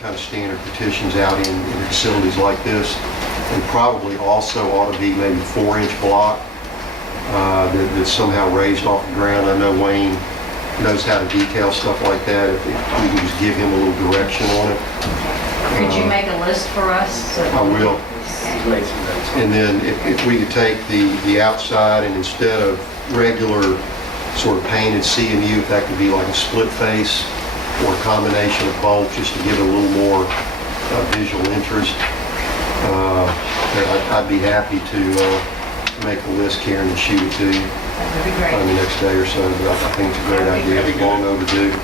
kind of standard petitions out in facilities like this, and probably also ought to be maybe 4-inch block that's somehow raised off the ground. I know Wayne knows how to detail stuff like that. If we could just give him a little direction on it. Could you make a list for us? I will. And then if we could take the outside, and instead of regular sort of painted CMU, if that could be like a split face or a combination of both, just to give it a little more visual interest, I'd be happy to make a list, Karen, and shoot it to you That would be great. the next day or so. But I think it's a great idea. It's long overdue.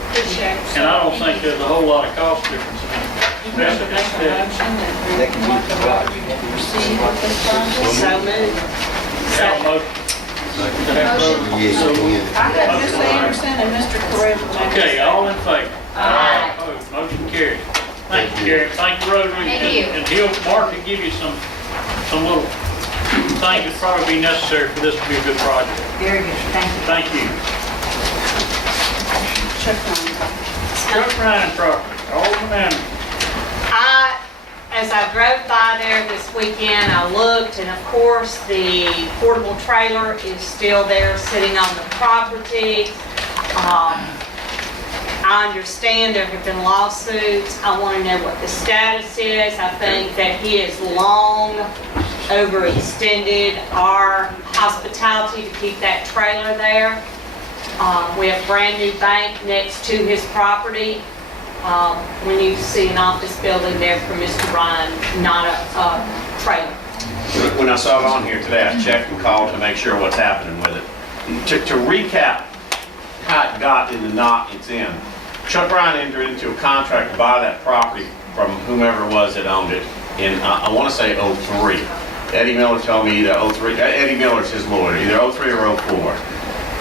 And I don't think there's a whole lot of cost difference in it. Especially this big. So moved. Got a motion? To have vote? Yeah, you can. I have Mr. Anderson and Mr. Carell. Okay, all in favor? Aye. Opposed? Motion carried. Thank you, Gary. Thank you, Rotary. Thank you. And Mark will give you some little things that probably be necessary for this to be a good project. Very good, thank you. Thank you. Chuck Ryan. Chuck Ryan property, Alderman Anderson. As I drove by there this weekend, I looked, and of course, the portable trailer is still there sitting on the property. I understand there have been lawsuits. I want to know what the status is. I think that he has long overextended our hospitality to keep that trailer there. We have a brand new bank next to his property. When you see an office building there for Mr. Ryan, not a trailer. When I saw it on here today, I checked and called to make sure what's happening with it. To recap how it got in the knot it's in, Chuck Ryan entered into a contract to buy that property from whomever it was that owned it in, I want to say '03. Eddie Miller told me either '03, Eddie Miller's his lawyer, either '03 or '04.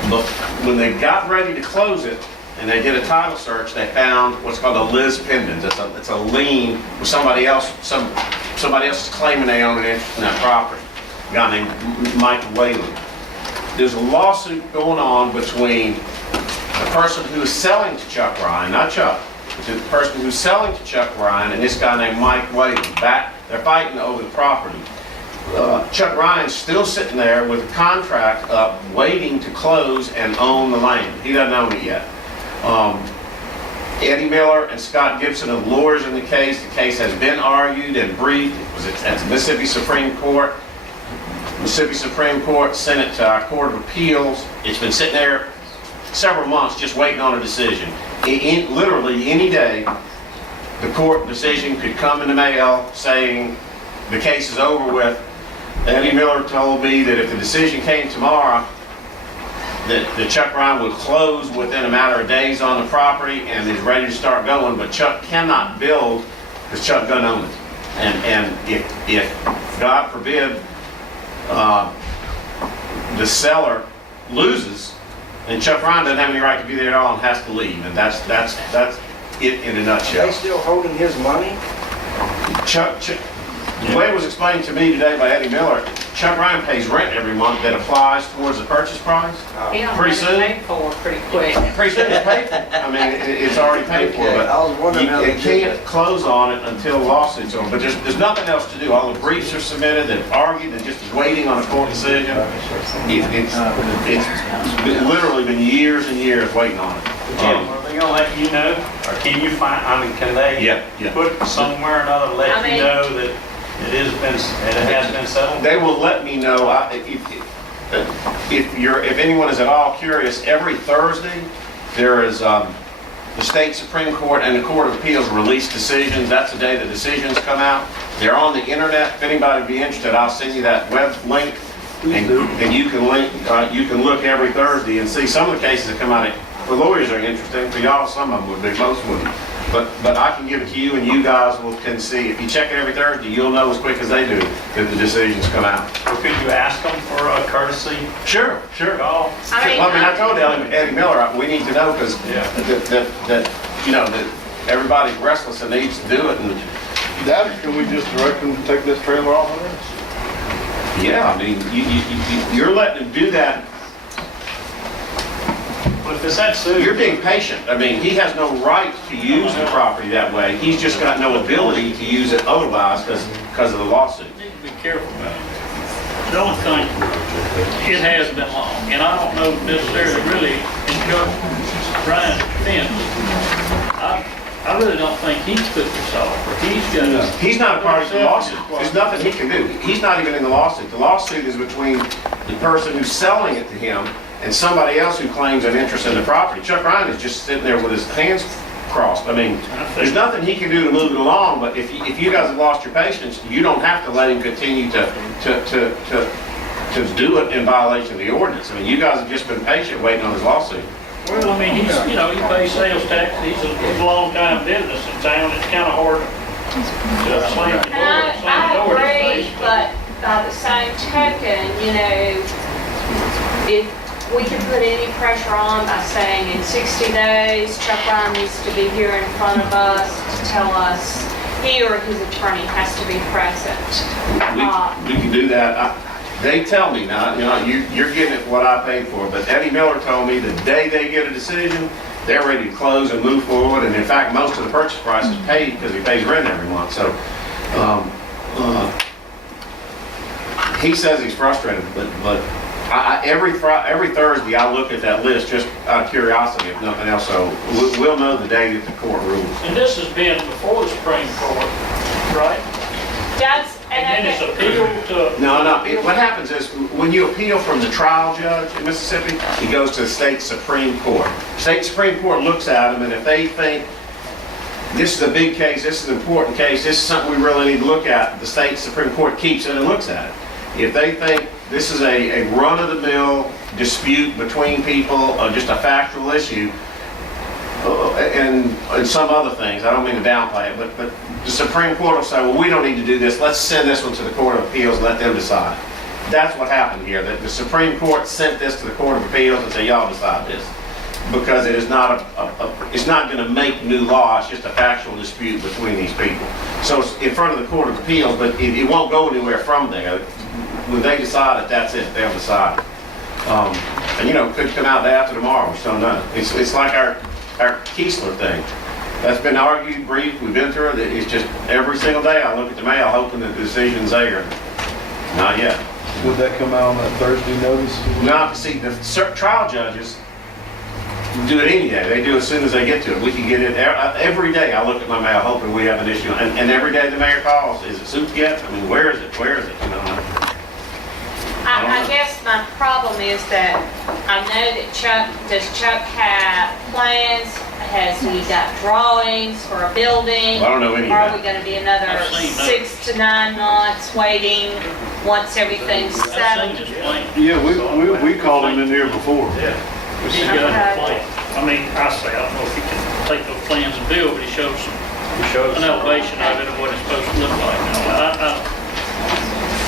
But when they got ready to close it, and they did a title search, they found what's called a Liz pendant. It's a lien with somebody else, somebody else is claiming they own an interest in that property. A guy named Mike Whalen. There's a lawsuit going on between the person who is selling to Chuck Ryan, not Chuck, but the person who's selling to Chuck Ryan and this guy named Mike Whalen. They're fighting over the property. Chuck Ryan's still sitting there with a contract up, waiting to close and own the land. He doesn't own it yet. Eddie Miller and Scott Gibson are the lawyers in the case. The case has been argued and briefed. It was at the Mississippi Supreme Court. Mississippi Supreme Court sent it to our Court of Appeals. It's been sitting there several months just waiting on a decision. Literally any day, the court decision could come in the mail saying the case is over with. Eddie Miller told me that if the decision came tomorrow, that Chuck Ryan would close within a matter of days on the property and is ready to start going, but Chuck cannot build because Chuck doesn't own it. And if God forbid, the seller loses, then Chuck Ryan doesn't have any right to be there at all and has to leave. And that's it in a nutshell. They still holding his money? The way it was explained to me today by Eddie Miller, Chuck Ryan pays rent every month that applies towards the purchase price. Pretty soon? Paid for pretty quick. Pretty soon it's paid for. I mean, it's already paid for, Okay, I was but wondering how you they did can't close on it until the lawsuit's over. But there's nothing else to do. All the briefs are submitted, they've argued, they're just waiting on a court decision. It's literally been years and years waiting on it. Jim, are they gonna let you know, or can you find, I mean, can they Yeah. put somewhere or another, I let mean- you know that it has been settled? They will let me know. If anyone is at all curious, every Thursday there is the state Supreme Court and the Court of Appeals release decisions. That's the day the decisions come out. They're on the internet. If anybody would be interested, I'll send you that web link, and you can look every Thursday and see some of the cases that come out. For lawyers are interesting. For y'all, some of them would be. Most wouldn't. But I can give it to you, and you guys can see. If you check it every Thursday, you'll know as quick as they do that the decisions come out. Or could you ask them for a courtesy Sure. call? I told Eddie Miller, we need to know because Yeah. that everybody's restless and needs to do it. And That, or can we just direct them to take this trailer off of this? yeah, I mean, you're letting them do that. But if if it's that serious. You're being patient. I mean, he has no right to use the property that way. He's just got no ability to use it otherwise because of the lawsuit. Need to be careful about it. The only thing, it has been long, and I don't know necessarily really in Chuck Ryan's defense. I really don't think he's put this off, or he's got. He's not a party to the lawsuit. There's nothing he can do. He's not even in the lawsuit. The lawsuit is between the person who's selling it to him and somebody else who claims an interest in the property. Chuck Ryan is just sitting there with his hands crossed. I mean, there's nothing he can do to move it along, but if you guys have lost your patience, you don't have to let him continue to do it in violation of the ordinance. I mean, you guys have just been patient waiting on his lawsuit. Well, I mean, he's, you know, he pays sales tax, he's a long-time business in town, it's kind of hard to slam the And door in I his agree, face. but by the same token, you know, if we can put any pressure on by saying in 60 days, Chuck Ryan needs to be here in front of us to tell us, he or his attorney has to be present. We can do that. They tell me now, you know, you're getting it what I paid for, but Eddie Miller told me the day they get a decision, they're ready to close and move forward, and in fact, most of the purchase price is paid because he pays rent every month, so, he says he's frustrated, but every Thursday I look at that list just out of curiosity, if nothing else, so we'll know the day that the court rules. And this has been before the Supreme Court, right? And then it's appealed to. No. What happens is, when you appeal from the trial judge in Mississippi, it goes to the state Supreme Court. State Supreme Court looks at them, and if they think this is a big case, this is an important case, this is something we really need to look at, the state Supreme Court keeps it and looks at it. If they think this is a run-of-the-mill dispute between people, or just a factual issue, and some other things, I don't mean to downplay it, but the Supreme Court will say, well, we don't need to do this, let's send this one to the Court of Appeals and let them decide. That's what happened here, that the Supreme Court sent this to the Court of Appeals and said, y'all decide this. Because it is not it's not going to make new law, it's just a factual dispute between these people. So it's in front of the Court of Appeals, but it won't go anywhere from there. When they decide it, that's it, they'll decide. And you know, it could come out day after tomorrow, we still don't know. It's like our Keesler thing. That's been argued, briefed, we've been through it. It's just every single day I look at the mail hoping that the decision's there. Not yet. Would that come out on that Thursday notice? Not, see, the trial judges do it any day. They do it as soon as they get to it. We can get it every day. I look at my mail hoping we have an issue. And every day the mayor calls, is it soup yet? I mean, where is it? Where is it? You know? I guess my problem is that I know that does Chuck have plans? Has he got drawings for a building? Well, I don't know any of Or are that. we gonna be another I've seen that. 6 to 9 months waiting once everything's I've settled? seen his plan. Yeah, we called him in here before. He's got a plan. I mean, I don't know if he can take those plans and build, but he shows an elevation of it of what it's supposed to look like.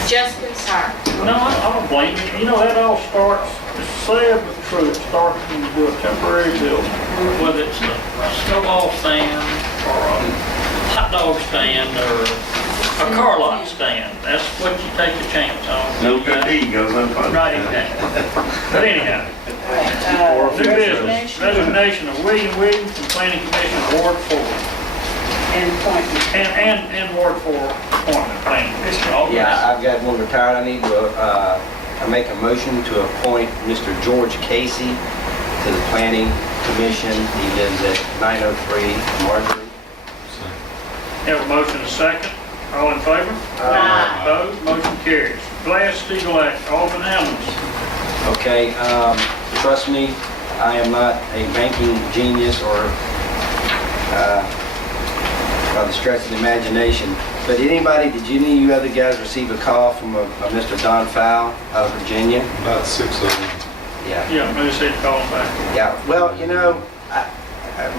Just concerned. No, I don't blame you. You know, that all starts, it's sad but true, it starts when you do a temporary building, whether it's a snowball stand, or a hot dog stand, or a car lot stand. That's what you take a chance on. No good deed goes unpunished. Right, exactly. But anyhow, new business, resignation of William Williams from Planning Commission, Ward 4. And Ward 4 appointment, Planning Commission. All Yeah, this. I've got one retired. I need to, I make a motion to appoint Mr. George Casey to the Planning Commission. He lives at 903 Marjorie. Have a motion and a second. All in favor? Aye. Opposed? Motion carries. Glass-Steagall Act, Alvin Hammonds. Okay, trust me, I am not a banking genius or by the stretch of the imagination. But did any of you other guys receive a call from a Mr. Don Fowle out of Virginia? About 6 of them. Yeah. Yeah, maybe say to call him back. Yeah, well, you know,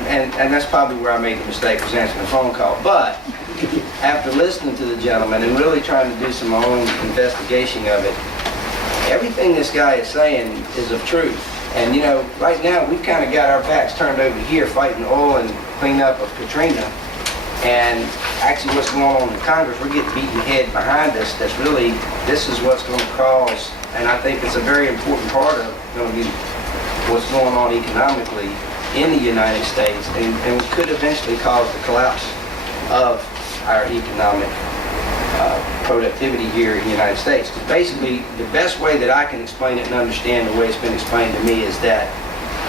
and that's probably where I made the mistake, was answering the phone call. But after listening to the gentleman and really trying to do some my own investigation of it, everything this guy is saying is of truth. And you know, right now we've kind of got our backs turned over here fighting oil and cleanup of Katrina. And actually what's going on in Congress, we're getting beaten head behind us. That's really, this is what's going to cause, and I think it's a very important part of going to be what's going on economically in the United States and could eventually cause the collapse of our economic productivity here in the United States. 'Cause basically, the best way that I can explain it and understand the way it's been explained to me is that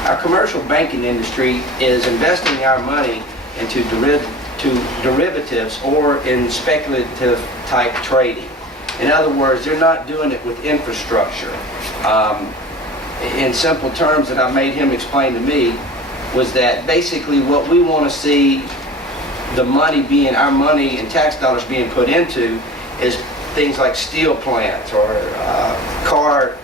our commercial banking industry is investing our money into derivatives or in speculative type trading. In other words, they're not doing it with infrastructure. In simple terms that I made him explain to me was that basically what we want to see the money being, our money and tax dollars being put into is things like steel plants or car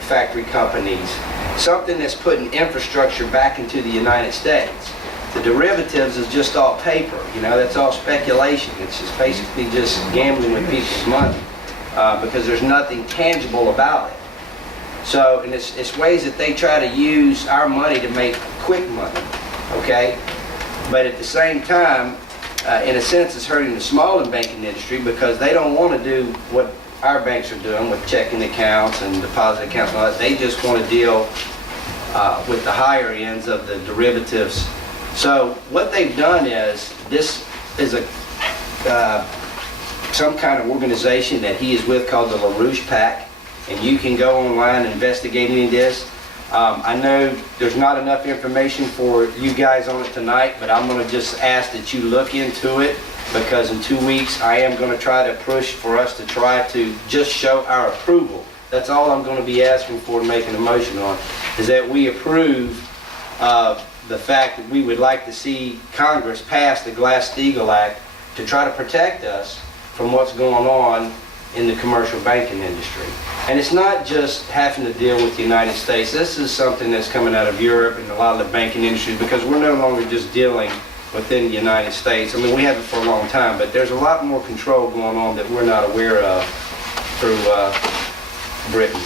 factory companies, something that's putting infrastructure back into the United States. The derivatives is just all paper, you know, that's all speculation. It's just basically just gambling with people's money because there's nothing tangible about it. So, and it's ways that they try to use our money to make quick money, okay? But at the same time, in a sense, it's hurting the small and banking industry because they don't want to do what our banks are doing with checking accounts and deposit accounts and all that. They just want to deal with the higher ends of the derivatives. So what they've done is, this is some kind of organization that he is with called the LaRouche PAC, and you can go online and investigate any of this. I know there's not enough information for you guys on it tonight, but I'm going to just ask that you look into it, because in 2 weeks I am going to try to push for us to try to just show our approval. That's all I'm going to be asking for, making a motion on, is that we approve the fact that we would like to see Congress pass the Glass-Steagall Act to try to protect us from what's going on in the commercial banking industry. And it's not just having to deal with the United States. This is something that's coming out of Europe and a lot of the banking industry, because we're no longer just dealing within the United States. I mean, we have it for a long time, but there's a lot more control going on that we're not aware of through Britain.